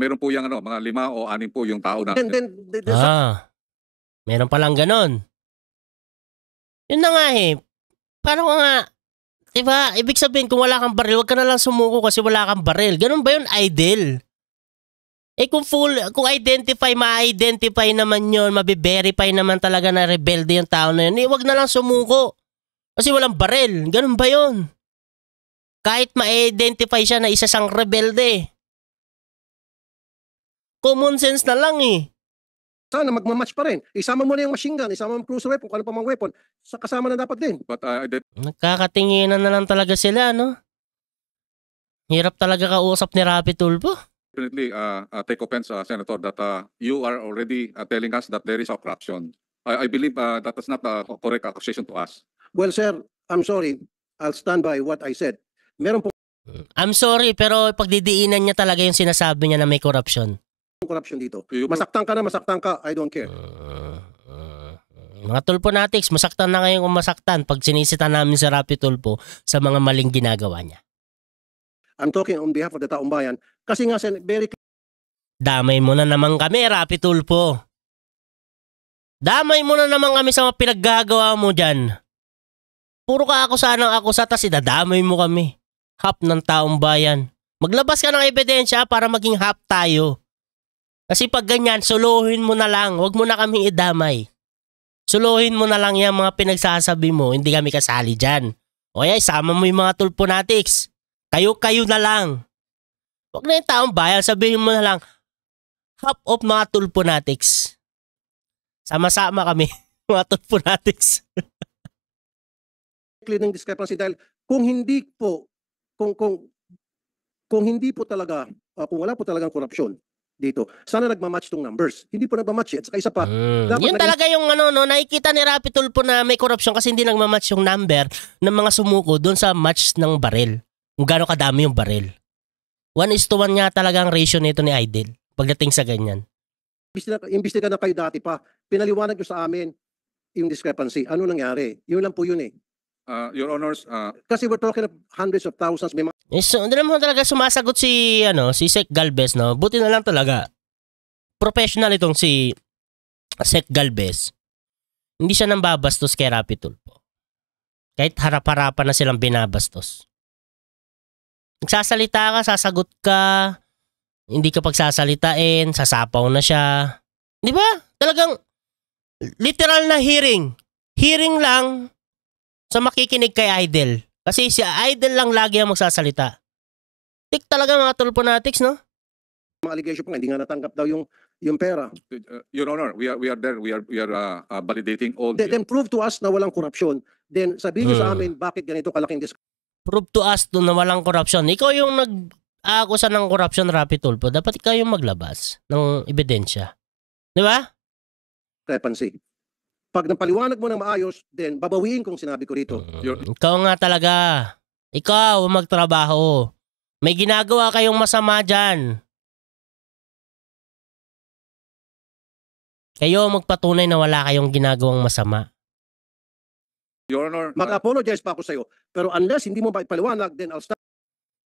meron po yung mga 5 o 6 po yung tao na. Meron palang ganon. Yun na nga eh. Paano ka nga, diba? Ibig sabihin kung wala kang baril, huwag ka na lang sumuko kasi wala kang baril. Ganon ba yun, Idol? Eh kung ma-identify naman yun, mabiverify naman talaga na rebelde yung tao na yun, huwag na lang sumuko. Kasi walang baril. Ganon ba yun? Kahit ma-identify siya na isa siyang rebelde. Common sense na lang eh. Sana magmamatch pa rin. Isama mo na yung machine gun, isama mo yung cruiser weapon, kung ano pa mga weapon, kasama na dapat din. But Nagkakatinginan na lang talaga sila, no? Hirap talaga kausap ni Rapi Tulfo. definitely take offense, Senator, that you are already telling us that there is a corruption. I believe that is not a correct accusation to us. Well, sir, I'm sorry. I'll stand by what I said. Meron pong I'm sorry, pero pagdidiinan niya talaga yung sinasabi niya na may corruption. corruption dito. Masaktan ka, I don't care. Mga Tulfonatics, masaktan na ngayon kung masaktan pag sinisita namin si Rapi Tulfo sa mga maling ginagawa niya. I'm talking on behalf of the taong bayan. Kasi nga, very Damay mo na naman kami, Rapi Tulfo. Damay mo na naman kami sa mga pinaggagawa mo dyan. Puro ka ako sanang akusa, tas idadamay mo kami. Hap ng taong bayan. Maglabas ka ng ebidensya para maging hap tayo. Kasi pag ganyan, suluhin mo na lang. Huwag mo na kaming idamay. Suluhin mo na lang yung mga pinagsasabi mo. Hindi kami kasali dyan. O kaya, isama mo yung mga Tulfonatics. Kayo na lang. Huwag na yung taong bayan. Sabihin mo na lang, hap of mga Tulfonatics. Sama-sama kami, mga Tulfonatics. clear discrepancy dahil kung hindi po talaga kung wala po talagang korupsyon dito, sana nagmamatch tong numbers. Hindi po nagmamatch at saka isa pa. Yun talaga yung nakikita ni Rapi Tulfo na may korupsyon kasi hindi nagmamatch yung number ng mga sumuko doon sa match ng baril. Kung gaano kadami yung baril. 1:1 nga talaga ang ratio nito ni Idol pagdating sa ganyan. Imbestiga na kayo dati pa. Pinaliwanag nyo sa amin yung discrepancy. Ano nangyari? Yun lang po yun eh. Your Honors, Kasi we're talking of hundreds of thousands. May So, hindi naman talaga sumasagot si Sec Galvez, no? Buti na lang talaga. Professional itong si Sec Galvez. Hindi siya nang babastos kay Rapi Tulfo. Kahit harap-harapan na silang binabastos. Nagsasalita ka, sasagot ka, hindi ka pagsasalitain, sasapaw na siya. Di ba? Talagang literal na hearing. Hearing lang, sa makikinig kay Idol. Kasi si Idol lang lagi ang magsasalita. Tik talaga mga tulponatics, no? Mga allegation pa nga, hindi nga natanggap daw yung pera. Your Honor, we are there. We are validating all. Then prove to us na walang korupsyon. Then sabihin niyo sa Hmm. amin bakit ganito kalaking Prove to us na walang korupsyon. Ikaw yung nag-aakusa ng korupsyon, Rapi Tulfo. Dapat ikaw yung maglabas ng ebidensya. Di ba? discrepancy. Pag napaliwanag mo ng maayos, then babawiin kung sinabi ko rito. Ikaw nga talaga. Ikaw magtrabaho. May ginagawa kayong masama dyan. Kayo magpatunay na wala kayong ginagawang masama. Your Honor, Mag-apologize pa ako sa iyo. Pero unless hindi mo ba ipaliwanag, then I'll stand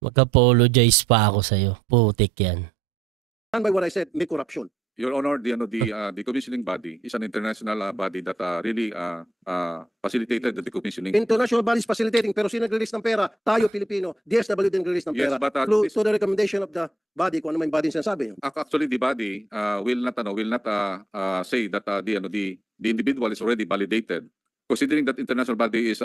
Mag-apologize pa ako sa'yo. Putik yan. by what I said, may corruption. Your Honor, the commissioning body is an international body that really facilitated the decommissioning. International bodies facilitating, pero sino nag-release ng pera? Tayo, Pilipino. DSW din nag-release ng Yes, pera. but Through to the recommendation of the body, kung ano may body sinasabi niyo. Actually, the body will not say that the individual is already validated. Considering that international body is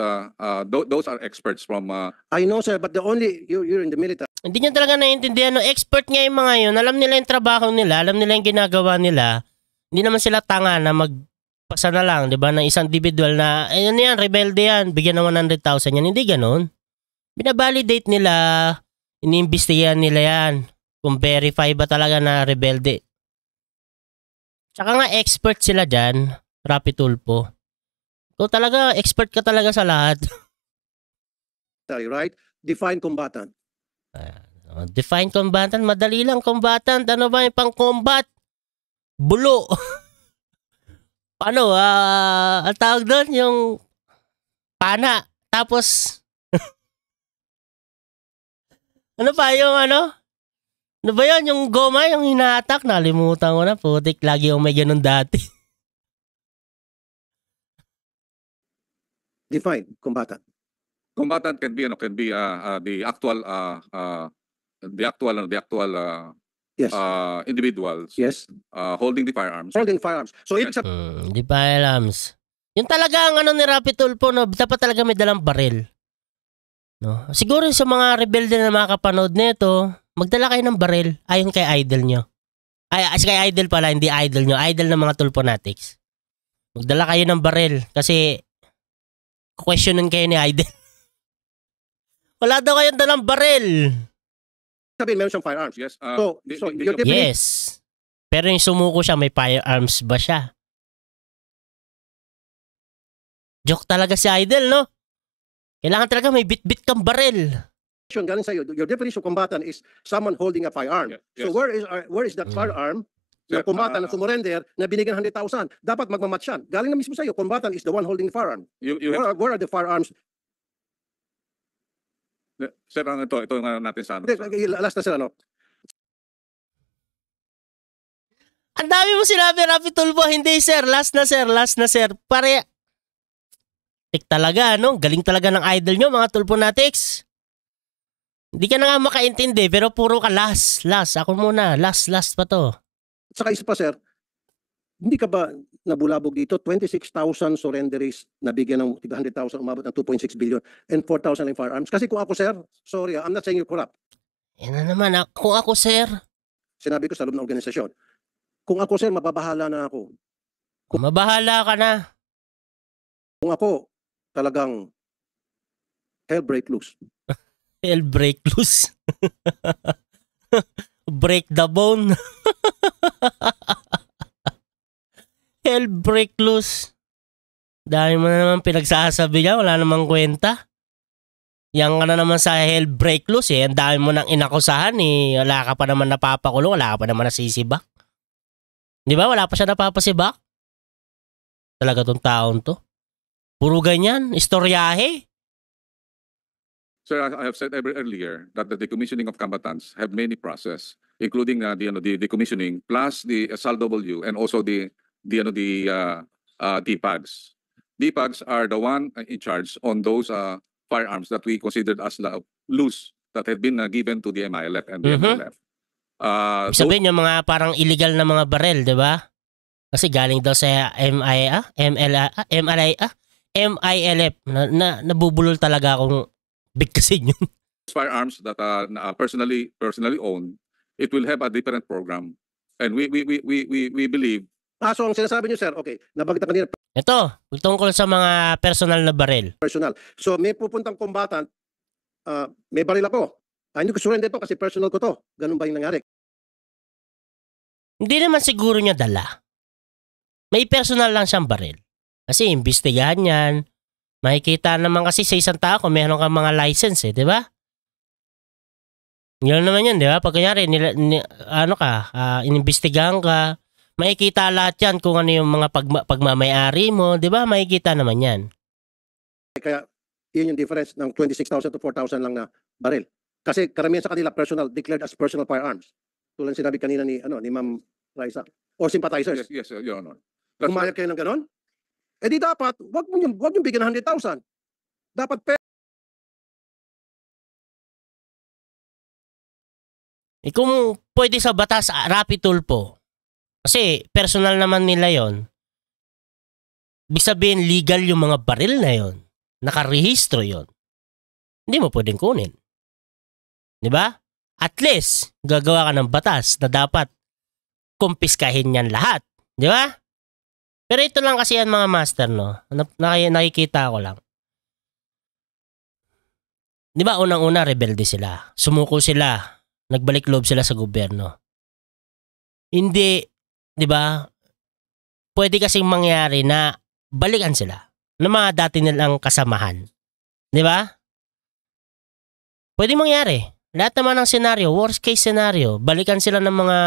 those are experts from I know, sir, but you're in the military. Hindi niya talaga naiintindihan. No? Expert nga yung mga yun. Alam nila yung trabaho nila. Alam nila yung ginagawa nila. Hindi naman sila tanga na magpasa na lang, di ba, ng isang individual na, ayun yan, rebelde yan, bigyan ng 100,000 yan. Hindi ganun. Binabalidate nila, iniimbestigahan nila yan. Kung verify ba talaga na rebelde. Tsaka nga expert sila dyan, Rapi Tulfo. So talaga, expert ka talaga sa lahat. Right? Define combatant. Define combatant, madali lang combatant. Ano ba yung pang-combat? Bulo. Paano? Ang tawag doon, yung pana. Tapos, ano pa yung ano? Ano ba yun? Yung goma, yung hinatak? Nalimutan ko na. Putik, lagi yung may ganun dati. Define combatant. combatant can be the actual Yes. individuals Yes. holding the firearms. Holding firearms. So ibig Hindi pa alams. Yung talaga ang ano ni Rapi Tulfo, no, dapat talaga may dalang baril. No? Siguro sa mga rebelde na makakapanood nito, magdala kayo ng baril ayon kay idol nyo. Ay, kay idol pala, hindi idol nyo. Idol ng mga Tulfonatics. Magdala kayo ng baril kasi questionin kayo ni idol. Wala daw kayong dalang baril. sabihin meron siyang firearms. Yes. So you're definitely Yes. Pero yung sumuko siya, may firearms ba siya? Joke talaga si idol, no? Kailangan talaga may bit-bit kang baril. galing sa iyo. Your definition of combatant is someone holding a firearm. Yes. So where is that firearm? Sir, Na combatant na sumurrender na binigyan 100,000. Dapat magmamatch yan. Galing na mismo sa iyo. Combatant is the one holding the firearm. you have, Where are the firearms? sir, ito nga natin sa ano. Last na sila, no? Ang dami mo sinabi, Rapi Tulfo. Hindi, sir. Last na, sir. Pare, tik talaga, no? Galing talaga ng idol nyo, mga Tulfonatics. Hindi ka na nga makaintindi, pero puro ka last. Ako muna. Last pa to. Saka isa pa, sir. Hindi ka ba nabulabog dito? 26,000 surrenderies na bigyan ng 100,000, umabot ng 2.6 billion and 4,000 lang firearms. Kasi kung ako, sir, sorry, I'm not saying you're corrupt. Yan na naman. Kung ako, sir, Sinabi ko sa loob ng organisasyon. Kung ako, sir, mababahala na ako. mabahala ka na. Kung ako, talagang hell break loose. Hell break loose. Break the bone. Hell break loose. Dahil mo na naman pinagsasabi niya, wala namang kwenta. Yang ka na naman sa hell break loose eh. Ang dami mo nang inakusahan eh. Wala ka pa naman napapakulong, wala ka pa naman nasisibak. Di ba? Wala pa siya napapasibak. Talaga tong taon to. Puro ganyan, istoryahe. Sir, I have said earlier that the decommissioning of combatants have many process, including the decommissioning plus the SLW and also the DPAGs. DPAGs are the one in charge on those firearms that we considered as loose that had been given to the MILF and the MLF. Ibig sabihin yung mga parang illegal na mga barel, di ba? Kasi galing daw sa MILF. Nabubulol talaga akong bigkasin yun. Firearms that are personally owned, it will have a different program. And we believe So ang sinasabi niyo, sir, okay, nabagta kanina Ito, tungkol sa mga personal na baril. personal. So may pupuntang combatant, may baril ako. Hindi ko surrender to kasi personal ko to. Ganun ba yung nangyari? Hindi naman siguro niya dala. May personal lang siyang baril. Kasi imbestigahan yan. Makikita naman kasi sa isang tao kung meron kang mga license di ba? Yun naman yun, di ba? Pag kunyari, inimbestigahan ka, makikita lahat yan kung ano yung mga pagmamayari mo, di ba? Makikita naman yan. Kaya yun yung difference ng 26,000 to 4,000 lang na baril. Kasi karamihan sa kanila personal, declared as personal firearms. Tulad sinabi kanina ni Ma'am Raisa. Or sympathizers. yes, Your Honor. Pumayag kayo ng ganon? Eh di dapat, wag yung bigyan ng 100,000. Dapat Kung pwede sa batas, Rapi Tulfo. Kasi personal naman nila yon. Ibig sabihin, legal yung mga baril na yon. Nakarehistro yon. Hindi mo pwedeng kunin. Di ba? At least, gagawa ka ng batas na dapat kumpiskahin yan lahat. Di ba? Pero ito lang kasi yan mga master, no? Nakikita ko lang. Di ba, unang-una, rebelde sila. Sumuko sila. Nagbalik loob sila sa gobyerno. Hindi, di ba? Pwede kasing mangyari na balikan sila ng mga dati nilang kasamahan. Di ba? Pwede mangyari. Lahat naman ng senaryo, worst case scenario, balikan sila ng mga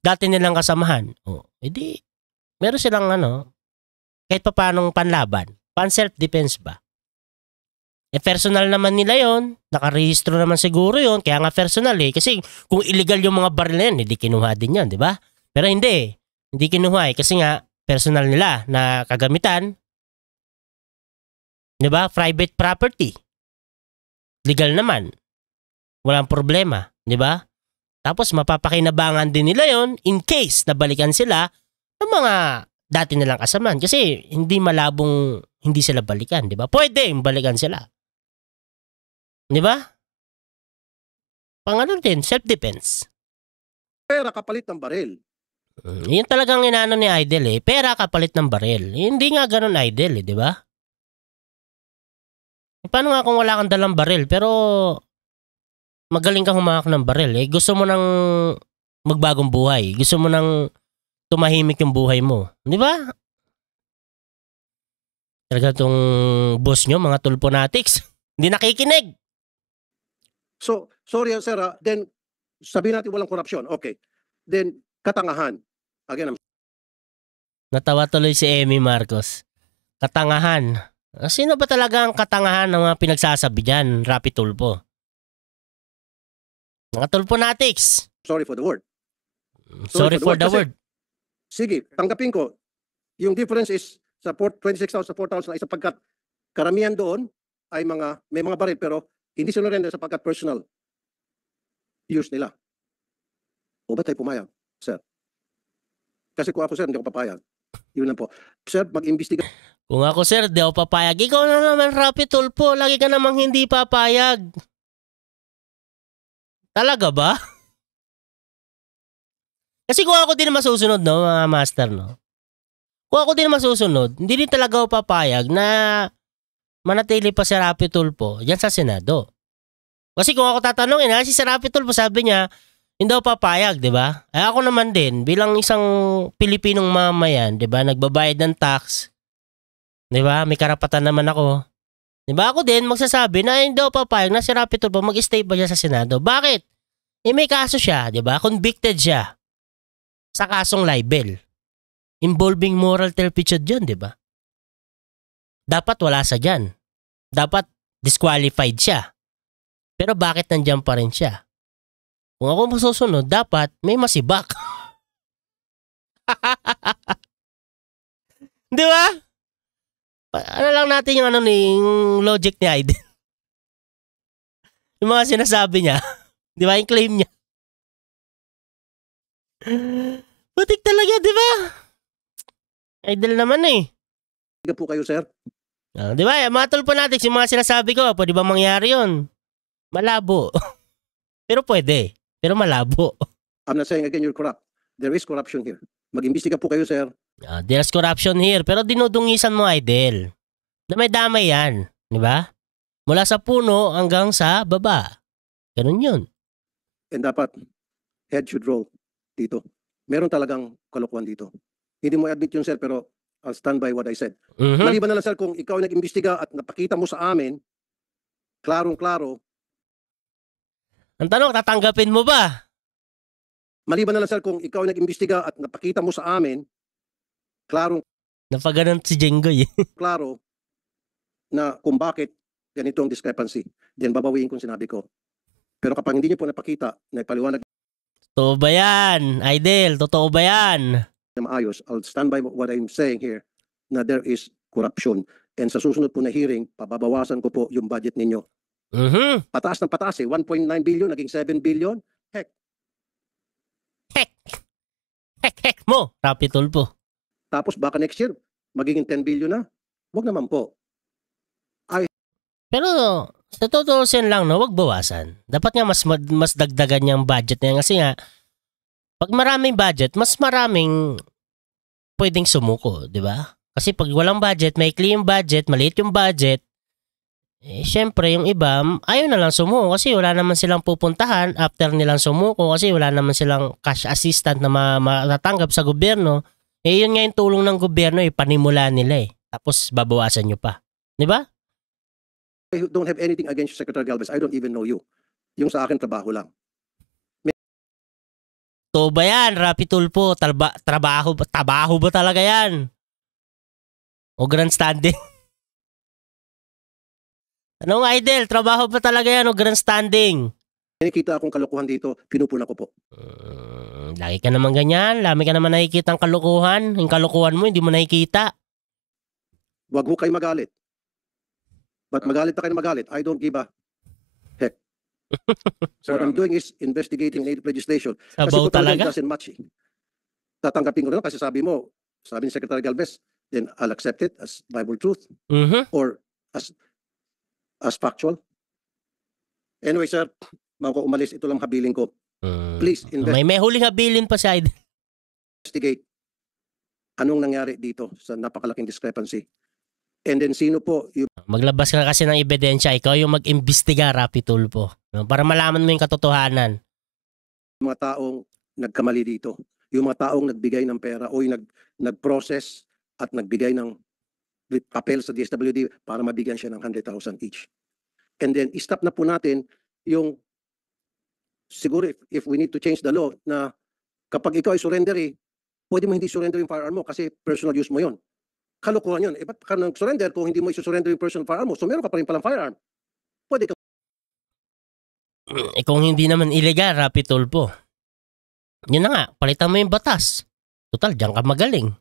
dati nilang kasamahan. O, edi, meron silang kahit pa paanong panlaban. Pan-self-defense ba? Personal naman nila yon, nakarehistro naman siguro yon, kaya nga personal kasi kung illegal yung mga baril na yan, hindi kinuha din yan, di ba? Pero hindi kinuha kasi nga personal nila na kagamitan, di ba? Private property. Legal naman. Walang problema, di ba? Tapos mapapakinabangan din nila yon in case na balikan sila ng mga dati nilang kasamaan kasi hindi malabong hindi sila balikan, di ba? Pwede balikan sila. Di ba? Pangano din, self-defense. pera kapalit ng baril. Yun talagang inaano ni Idol pera kapalit ng baril. Hindi nga ganun Idol di ba? Paano nga kung wala kang dalang baril pero magaling kang humawak ng baril gusto mo nang magbagong buhay. Gusto mo nang tumahimik yung buhay mo. Di ba? Talaga tong boss nyo, mga tulponatics, hindi nakikinig. So, sorry sir, then sabihin natin walang korupsyon. Okay. Then, katangahan. Again, Natawa tuloy si Emmy Marcos. Katangahan. Sino ba talaga ang katangahan ng mga pinagsasabi dyan, Rapi Tulfo? Mga tulponatics. sorry for the word. Sorry for the Kasi, word. sige, tanggapin ko. Yung difference is sa 26,000 sa 4,000 ay sapagkat karamihan doon ay may mga baril pero hindi sinurrender sapagkat personal use nila. O ba tayo pumayag, sir? Kasi kung ako, sir, hindi ako papayag. Yun lang po. Sir, mag-imbestiga. Kung ako sir, di ako papayag. Ikaw na naman, Rapi Tulfo. Lagi ka namang hindi papayag. Talaga ba? Kasi kung ako din masusunod, no, mga master, no? Kung ako din masusunod, hindi din talaga ako papayag na manatili pa si Rapi Tulfo dyan sa Senado. Kasi kung ako tatanungin, si Rapi Tulfo sabi niya, hindi ako papayag, di ba? Ako naman din, bilang isang Pilipinong mamayan, di ba, nagbabayad ng tax, di ba, may karapatan naman ako. Di ba, ako din magsasabi na hindi ako papayag na si Rapi Tulfo mag-stay pa dyan sa Senado. Bakit? May kaso siya, di ba? Convicted siya sa kasong libel. Involving moral turpitude yun, di ba? Dapat wala sa dyan. Dapat disqualified siya. Pero bakit nandiyan pa rin siya? Kung ako masusunod, dapat may masibak. Di ba? Ano lang natin yung yung logic ni Aiden. Yung mga sinasabi niya. Di ba? Yung claim niya. Putik talaga, di ba? Idol naman po kayo, sir. Di ba? Mga tulpo natin, yung mga sinasabi ko, pwede ba mangyari yun? Malabo. Pero pwede. Pero malabo. I'm not saying again you're corrupt. There is corruption here. Mag-imbestiga po kayo, sir. There's corruption here. Pero dinudungisan mo, Idol. Damay-damay yan. Di ba? Mula sa puno hanggang sa baba. Ganun yun. And dapat, head should roll dito. Meron talagang kalokohan dito. Hindi mo admit yun, sir, pero I'll stand by what I said. Maliban na lang, sir, kung ikaw ay nag-imbestiga at napakita mo sa amin, klarong-klaro. Ang tanong, tatanggapin mo ba? Maliban na lang, sir, kung ikaw ay nag-imbestiga at napakita mo sa amin, klarong Napaganon si Jenggoy. klaro na kung bakit ganito ang discrepancy. Then babawiin kung sinabi ko. Pero kapag hindi niyo po napakita, nagpaliwanag Totoo ba yan? Idol, totoo ba yan? na maayos, I'll stand by what I'm saying here na there is corruption. And sa susunod po na hearing, pababawasan ko po yung budget ninyo. Pataas ng pataas eh. 1.9 billion, naging 7 billion. Heck mo, Rapi Tulfo. Tapos baka next year, magiging 10 billion na. Huwag naman po. Pero sa tutuusin lang, no, wag bawasan. Dapat nga mas dagdagan yung budget na yan. Kasi nga, pag maraming budget, mas maraming pwedeng sumuko, di ba? Kasi pag walang budget, maikli yung budget, maliit yung budget, eh, syempre yung iba, ayaw na lang sumuko kasi wala naman silang pupuntahan after nilang sumuko kasi wala naman silang cash assistant na matatanggap sa gobyerno. Eh, yun nga yung tulong ng gobyerno, panimula nila eh. Tapos babawasan nyo pa. Di ba? I don't have anything against you, Secretary Galvez. I don't even know you. Yung sa akin, trabaho lang. To ba yan, Rapi Tulfo? Trabaho ba talaga yan? O grandstanding? Anong Idol? Trabaho ba talaga yan o grandstanding? Nakikita akong kalokohan dito, pinupuna ko po. Lagi ka naman ganyan. Lami ka naman nakikita ang kalokohan. Yung kalokohan mo, hindi mo nakikita. Huwag mo kayo magalit. But magalit na kayo magalit. I don't give a heck. Sir, What I'm doing is investigating native legislation. Kasi Sabaw kung talaga talaga? it doesn't match. Tatanggapin ko na lang kasi sabi ni Secretary Galvez, then I'll accept it as Bible truth or as factual. Anyway, sir, bago ko umalis, ito lang habiling ko. Please May huling habilin pa si Idol. investigate anong nangyari dito sa napakalaking discrepancy. And then sino po yung Maglabas ka kasi ng ebidensya. Ikaw yung mag-imbestiga, Rapi Tulfo. Para malaman mo yung katotohanan. mga taong nagkamali dito. Yung mga taong nagbigay ng pera o yung nag-process at nagbigay ng papel sa DSWD para mabigyan siya ng 100,000 each. And then, stop na po natin yung, siguro if we need to change the law na kapag ikaw ay surrendery, pwede mo hindi surrender yung firearm mo kasi personal use mo yon. Kalokohan yun. Ba't ka nag-surrender kung hindi mo i-surrender yung personal firearm mo? So meron ka pa rin palang firearm. Pwede ka. Kung hindi naman illegal, Rapi Tulfo. Yun na nga, palitan mo yung batas. Total, diyan ka magaling.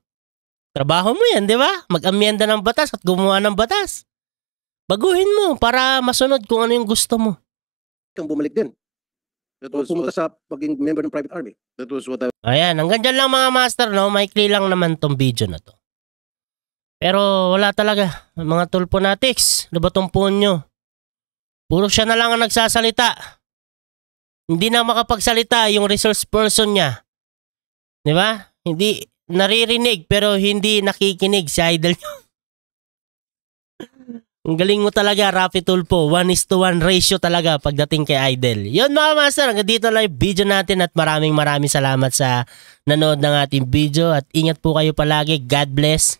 Trabaho mo yan, di ba? Mag-amyenda ng batas at gumawa ng batas. Baguhin mo para masunod kung ano yung gusto mo. Kang bumalik din. Pumunta sa pagiging member ng private army. That was what I Ayan, hanggang dyan lang mga master, no? Maikli lang naman tong video na to. Pero wala talaga. Mga Tulfonatics, ano ba tong phone nyo? Puro siya na lang ang nagsasalita. Hindi na makapagsalita yung resource person niya. Di ba? Hindi naririnig pero hindi nakikinig si idol nyo. Ang galing mo talaga, Rapi Tulfo. 1:1 ratio talaga pagdating kay idol. Yun mga master, hanggang dito lang yung video natin at maraming salamat sa nanood ng ating video at ingat po kayo palagi. God bless.